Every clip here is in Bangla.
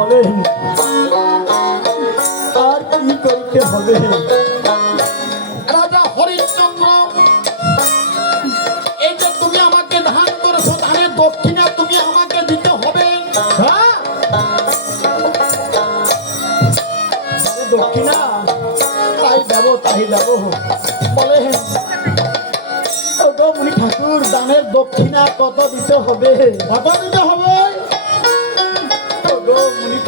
বলেন আর কি করতে হবে? রাজা হরিশ্চন্দ্র এই যে তুমি আমাকে ধান করেছ ধানের দক্ষিণা তুমি আমাকে দিতে হবে। হ্যাঁ? দক্ষিণা? তাই দেব তাই দেব। মুনি ঠাকুর দানের দক্ষিণা কত দিতে হবে? কত দিতে হবে? মুনি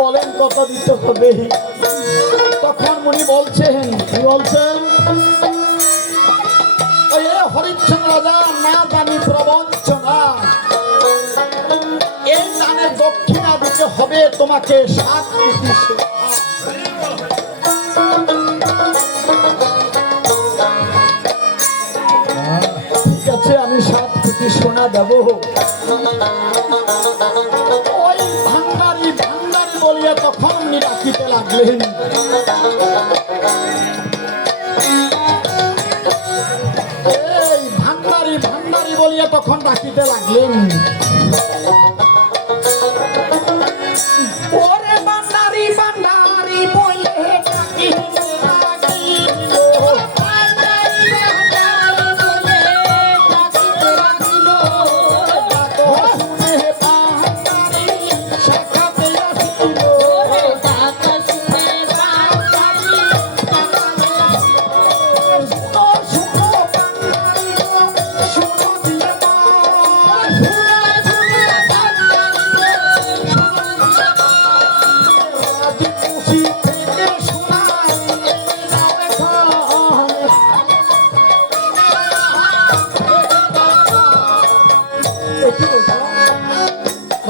বলেন কত দিতে হবে। তখন মুনি বলছেন, কি বলছেন? ওই রাজা, না জানি প্রবঞ্চনা এই দানের দক্ষিণা দিতে হবে তোমাকে সাত ডাকিতে লাগলেন। এই ভান্ডারি ভান্ডারি বলিয়া তখন ডাকিতে লাগলেন।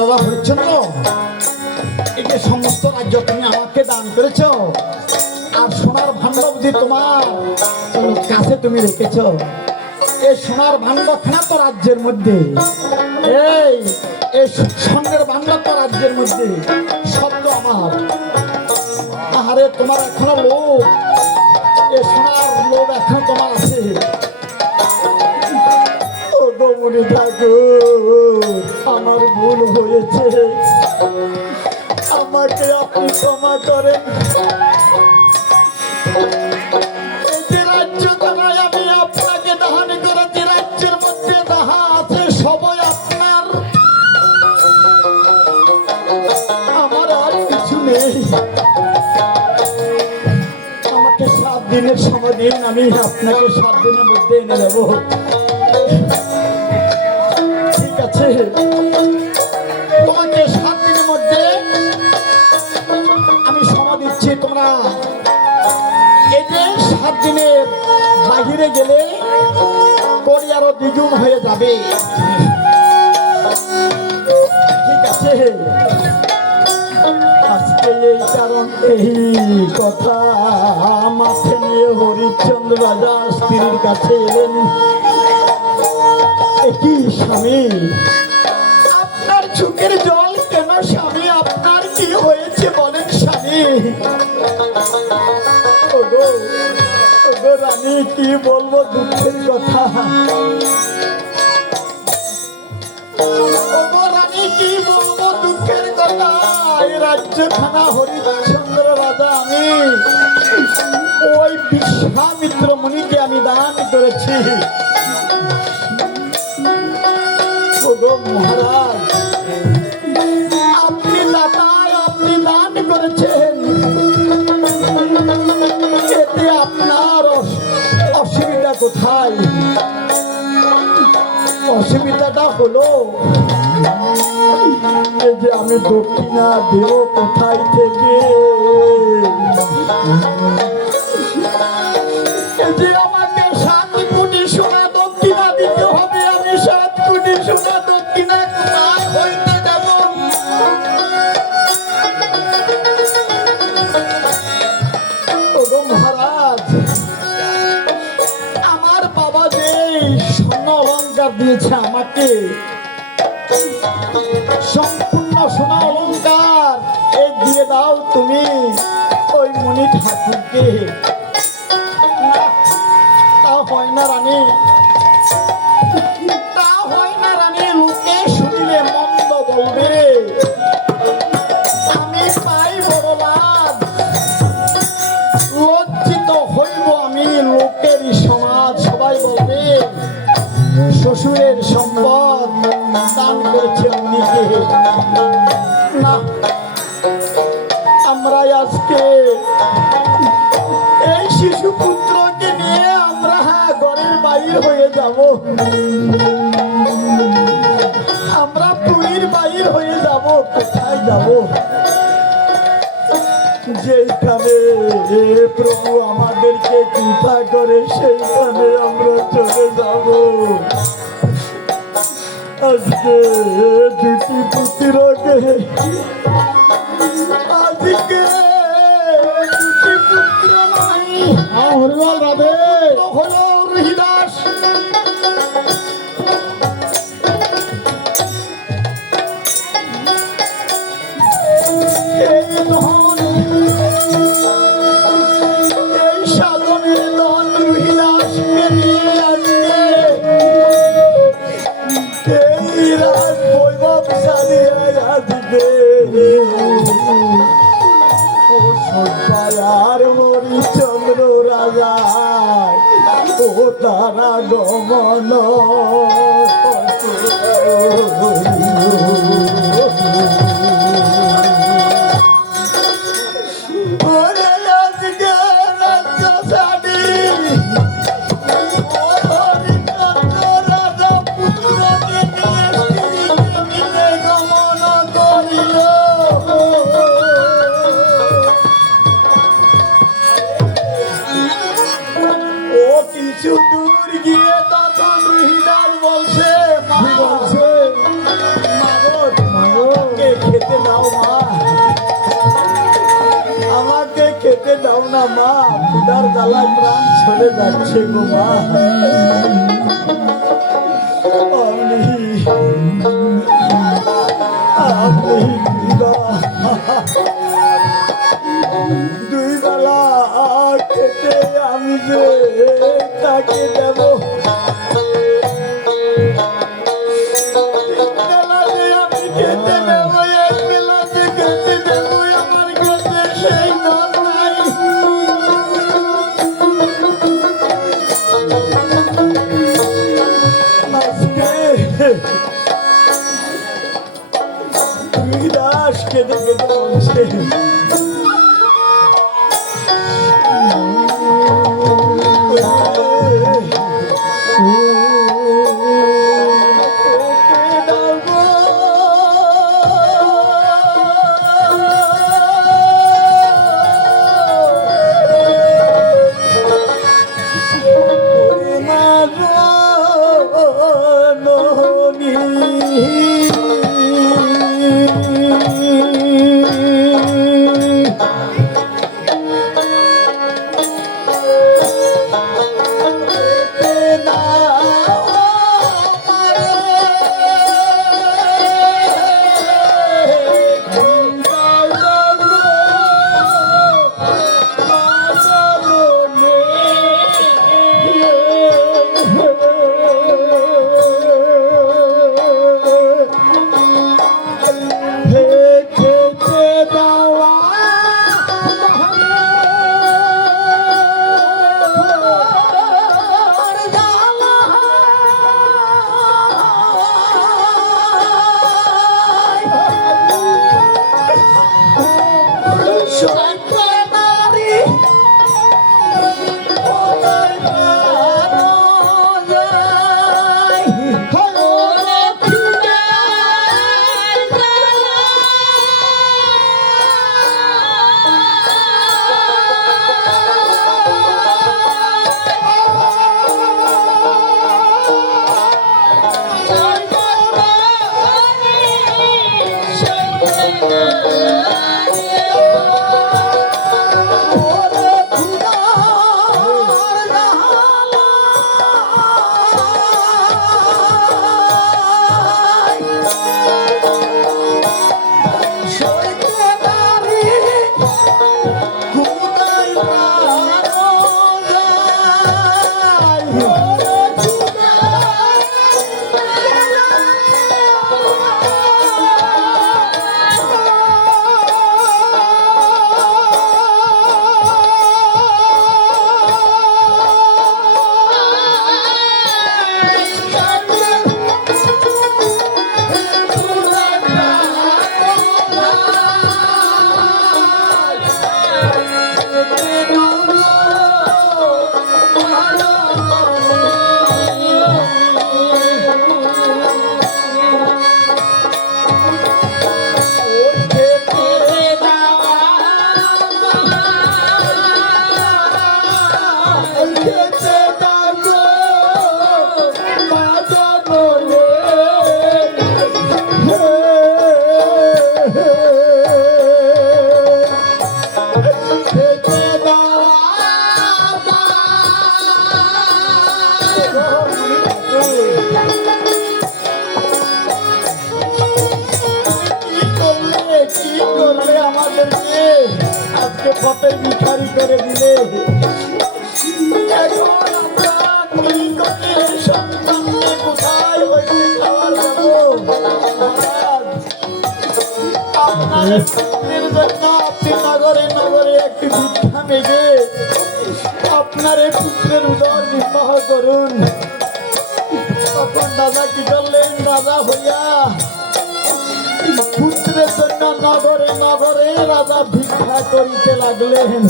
বাবা হরিশ্চন্দ্র এই যে সমস্ত রাজ্য তুমি আমাকে দান করেছ। আর সোনার ভাণ্ড বুঝি তোমার কাছে তুমি রেখেছ। এই সোনার ভাণ্ডখানা তো রাজ্যের মধ্যে। এই এই স্বর্ণের তো রাজ্যের মধ্যে। তো আমার। আহারে, তোমার এখনও লোভ। এ সোনার লোভ এখন তোমার আছে। ওগো মুনি ঠাকুর। হয়েছে। আমাকে আপনি ক্ষমা করেন। আমাকে সাত দিনের সময় দিন, আমি আপনাকে সাত দিনের মধ্যে এনে দেবো। ঠিক আছে? তোমরা যে সাত দিনের বাহিরে গেলে করি আরও দ্বিগুণ হয়ে যাবে। ঠিক আছে? আজকে এই কারণ, এই কথা মাথায় নিয়ে হরিশ্চন্দ্র রাজা স্ত্রীর কাছে এলেন। একই স্বামী? আপনার চোখের জল কেন স্বামী? আপনার কি হয়েছে বলেন স্বামী? রানী কি বলব দুঃখের কথা? রানী কি বলব দুঃখের কথা? এই রাজ্যখানা হরিশ্চন্দ্র রাজা আমি। ওই বিশ্বামিত্র মুনিকে মহারাজ অসুবিধাটা হলো। যে আমি দক্ষিণা দেব কোথায় থেকে? অলঙ্কার দিয়েছে আমাকে। সম্পূর্ণ সোনা অলঙ্কার এ দিয়ে দাও তুমি ওই মণি ঠাকুরকে। তা হয় না রানী। তা হয় না রানী, লোকে শুনিলে মন্দ বলবে। আমি পাই বড় শ্বশুরের সম্পদ দান করেছে উনিকে না, আমরা আজকে এই শিশু পুত্রকে নিয়ে আমরা হ্যাঁ ঘরের বাইরে হয়ে যাব। আমরা পুরীর বাইর হয়ে যাব, কোথায় যাব? যেখানে প্রভু আমাদেরকে কৃপা করে, সেইখানে আমরা চলে যাব। আজকে দুটি পুত্রকে আজকে পুত্র নাই। হরিলাল রাধে। সারিয়া আসবে ও সদায়ার হরিচন্দ্র রাজা ও তারা গমন খেতে দাও মা। আমাকে খেতে দাও না মা। ক্ষুদার জ্বালায় প্রাণ যাচ্ছে গো মা। দুই বেলা খেতে আমি যে তাকে দেব। নগরে নগরে একটি ভিক্ষা মেঘে আপনার এই পুত্রের উদর বিবাহ করুন। তখন দাদা কি করলেন রাজা হইয়া পুত্রের জন্য নগরে নগরে রাজা ভিক্ষা করিতে লাগলেন